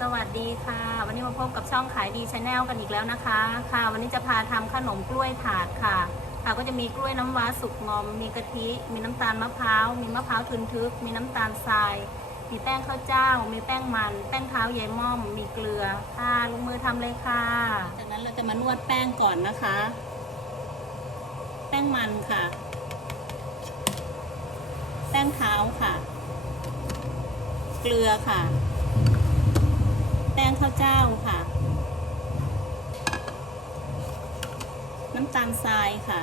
สวัสดีค่ะ วันนี้มาพบกับช่องขายดีชาแนลกันอีกแล้วนะคะ ค่ะ วันนี้จะพาทำขนมกล้วยถาดค่ะ ค่ะก็จะมีกล้วยน้ำว้าสุกงอม มีกะทิ มีน้ำตาลมะพร้าว มีมะพร้าวทึนทึก มีน้ำตาลทราย มีแป้งข้าวเจ้า มีแป้งมัน แป้งเท้ายายม่อม มีเกลือ ค่ะลงมือทำเลยค่ะ จากนั้นเราจะมานวดแป้งก่อนนะคะ แป้งมันค่ะ แป้งเท้าค่ะ เกลือค่ะ แป้งข้าวเจ้าค่ะ น้ำตาลทรายค่ะ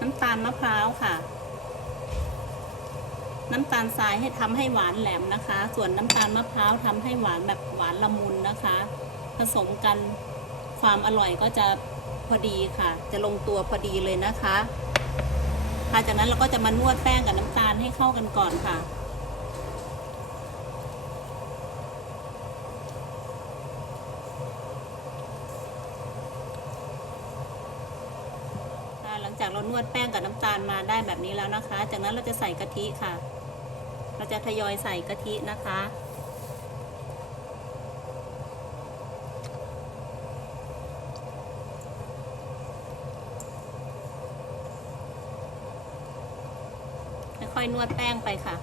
น้ำตาลมะพร้าวค่ะ น้ำตาลทรายให้ทำให้หวานแหลมนะคะ ส่วนน้ำตาลมะพร้าวทำให้หวานแบบหวานละมุนนะคะ ผสมกันความอร่อยก็จะพอดีค่ะ จะลงตัวพอดีเลยนะคะค่ะจากนั้นเราก็จะมานวดแป้งกับน้ำตาลให้เข้ากันก่อนค่ะ หลังจากเรานวดแป้งกับน้ำตาลมาได้แบบนี้แล้วนะคะ จากนั้นเราจะใส่กะทิค่ะ เราจะทยอยใส่กะทินะคะ ค่อยๆนวดแป้งไปค่ะ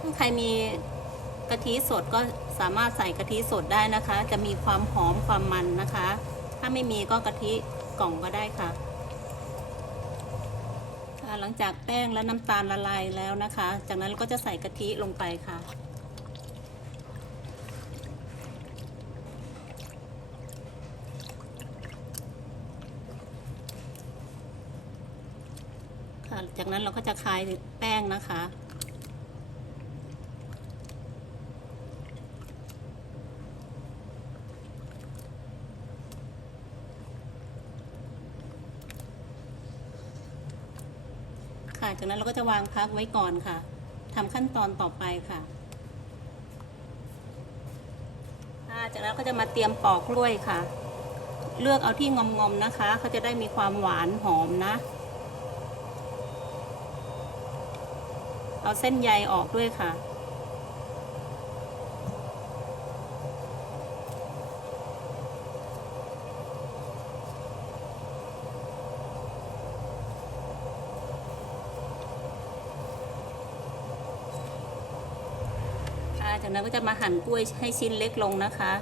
ถ้าใครมีกะทิสดก็ สามารถใส่กะทิสดได้นะคะ จะมีความหอมความมันนะคะ ถ้าไม่มีก็กะทิกล่องก็ได้ค่ะ หลังจากแป้งและน้ำตาลละลายแล้วนะคะ จากนั้นเราก็จะใส่กะทิลงไปค่ะค่ะจากนั้นเราก็จะคลายแป้งนะคะ ค่ะ จากนั้นเราก็จะวางพักไว้ก่อนค่ะทำขั้นตอนต่อไปค่ะค่ะจากนั้นก็จะมาเตรียมปอกกล้วยค่ะ เลือกเอาที่งอมๆนะคะเขาจะได้มีความหวานหอมนะ เอาเส้นใยออกด้วยค่ะ จากนั้นก็จะมาหั่นกล้วยให้ชิ้นเล็กลงนะคะ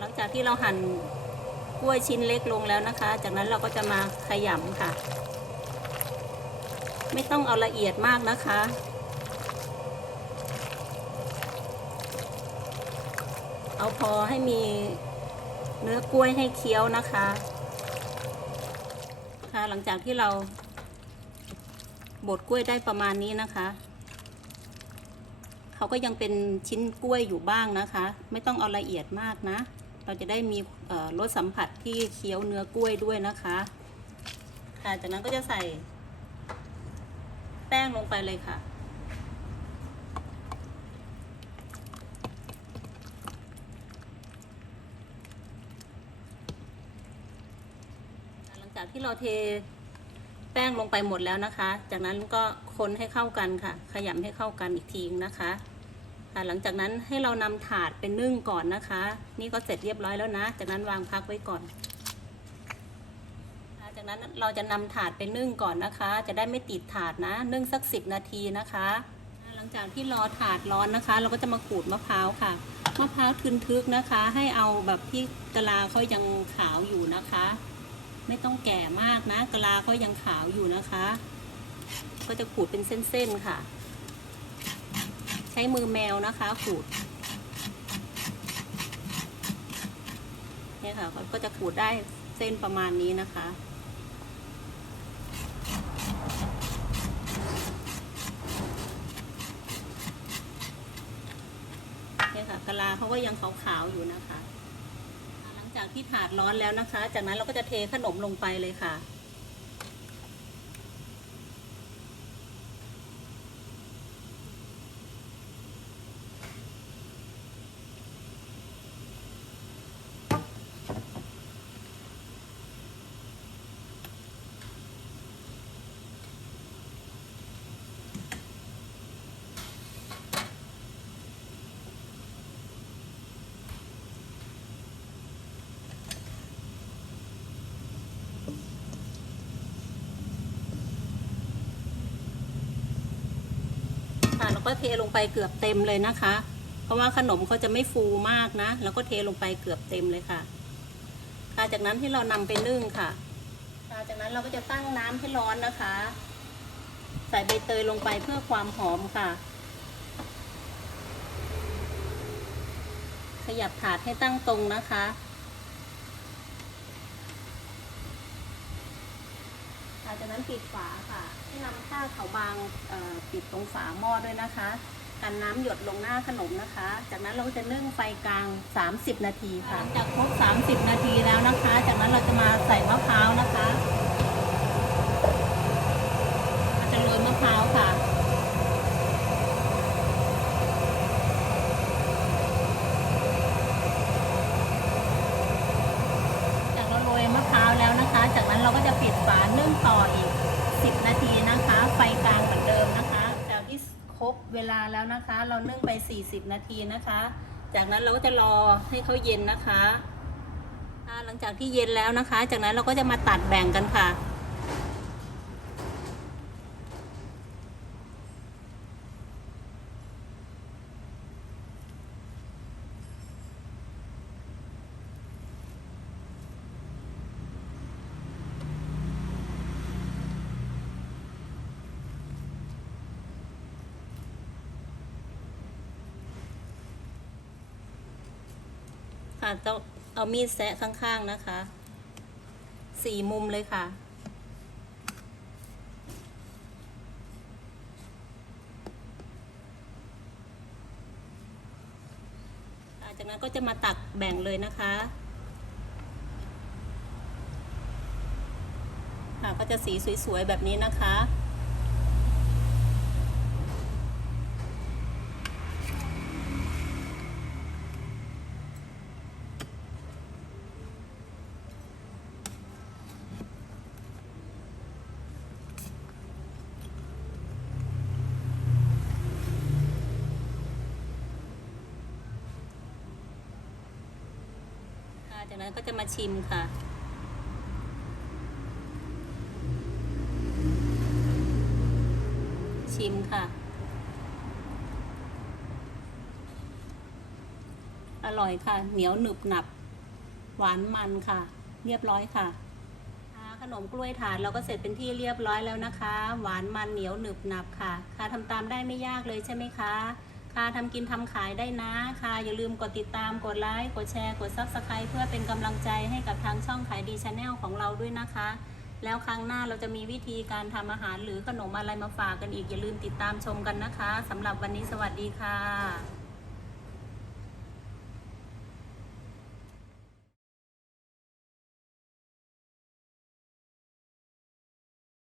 หลังจากที่เราหั่นกล้วยชิ้นเล็กลงแล้วนะคะ จากนั้นเราก็จะมาขยำค่ะ ไม่ต้องเอาละเอียดมากนะคะ เอาพอให้มีเนื้อกล้วยให้เคี้ยวนะคะ ค่ะหลังจากที่เราบดกล้วยได้ประมาณนี้นะคะ เขาก็ยังเป็นชิ้นกล้วยอยู่บ้างนะคะ ไม่ต้องเอาละเอียดมากนะ เราจะได้มีรสสัมผัสที่เคี้ยวเนื้อกล้วยด้วยนะคะ ค่ะจากนั้นก็จะใส่แป้งลงไปเลยค่ะ หลัง จากที่เราเทแป้งลงไปหมดแล้วนะคะ จากนั้นก็คนให้เข้ากันค่ะ ขยำให้เข้ากันอีกทีนะคะค่ะหลังจากนั้นให้เรานำถาดเป็นนึ่งก่อนนะคะ นี่ก็เสร็จเรียบร้อยแล้วนะ จากนั้นวางพักไว้ก่อน จากนั้นเราจะนำถาดไปนึ่งก่อนนะคะ จะได้ไม่ติดถาดนะ นึ่งสักสิบนาทีนะคะ หลังจากที่รอถาดร้อนนะคะ เราก็จะมาขูดมะพร้าวค่ะ มะพร้าวทึนทึกนะคะ ให้เอาแบบที่กะลาเขายังขาวอยู่นะคะ ไม่ต้องแก่มากนะกะลาเขายังขาวอยู่นะคะ ก็จะขูดเป็นเส้นๆค่ะ ใช้มือแมวนะคะขูดเนี่ยค่ะก็จะขูดได้เส้นประมาณนี้นะคะเนี่ยค่ะกะลาเขาก็ยังขาวๆอยู่นะคะ ที่ถาดร้อนแล้วนะคะ จากนั้นเราก็จะเทขนมลงไปเลยค่ะ ค่ะแล้วก็เทลงไปเกือบเต็มเลยนะคะ เพราะว่าขนมเขาจะไม่ฟูมากนะ แล้วก็เทลงไปเกือบเต็มเลยค่ะ ค่ะจากนั้นที่เรานำไปนึ่งค่ะค่ะจากนั้นเราก็จะตั้งน้ำให้ร้อนนะคะ ใส่ใบเตยลงไปเพื่อความหอมค่ะ ขยับถาดให้ตั้งตรงนะคะ หลัง จากนั้นปิดฝาค่ะ ให้นำผ้าขาวบางปิดตรงฝาหม้อด้วยนะคะ กันน้ำหยดลงหน้าขนมนะคะ จากนั้นเราจะนึ่งไฟกลาง 30 นาทีค่ะ จากครบ 30 นาทีแล้วนะคะ จากนั้นเราจะมาใส่มะพร้าวนะคะเราจะโรยมะพร้าวค่ะ จากเราโรยมะพร้าวแล้วนะคะ จากนั้นเราก็จะปิดฝานึ่งต่ออีก 10 นาทีนะคะ ไฟกลางเหมือนเดิมนะคะ จากที่ ครบเวลาแล้วนะคะ เรานึ่งไป 40 นาทีนะคะ จากนั้นเราก็จะรอให้เขาเย็นนะคะ หลังจากที่เย็นแล้วนะคะ จากนั้นเราก็จะมาตัดแบ่งกันค่ะ ค่ะต้องเอามีดแซะข้างๆนะคะ สี่มุมเลยค่ะจากนั้นก็จะมาตักแบ่งเลยนะคะ ค่ะก็จะสีสวยๆแบบนี้นะคะ จากนั้นก็จะมาชิมค่ะ ชิมค่ะ อร่อยค่ะ เหนียวหนึบหนับ หวานมันค่ะ เรียบร้อยค่ะ ขนมกล้วยถาดเราก็เสร็จเป็นที่เรียบร้อยแล้วนะคะ หวานมันเหนียวหนึบหนับค่ะ ค่ะทำตามได้ไม่ยากเลยใช่ไหมคะ ค่ะทำกินทำขายได้นะค่ะ อย่าลืมกดติดตามกดไลค์กดแชร์กดซับสไคร b ์เพื่อเป็นกำลังใจให้กับทางช่องขายดีชาแนลของเราด้วยนะคะ แล้วครั้งหน้าเราจะมีวิธีการทำอาหารหรือขนมอะไรมาฝากกันอีก อย่าลืมติดตามชมกันนะคะสำหรับวันนี้สวัสดีค่ะ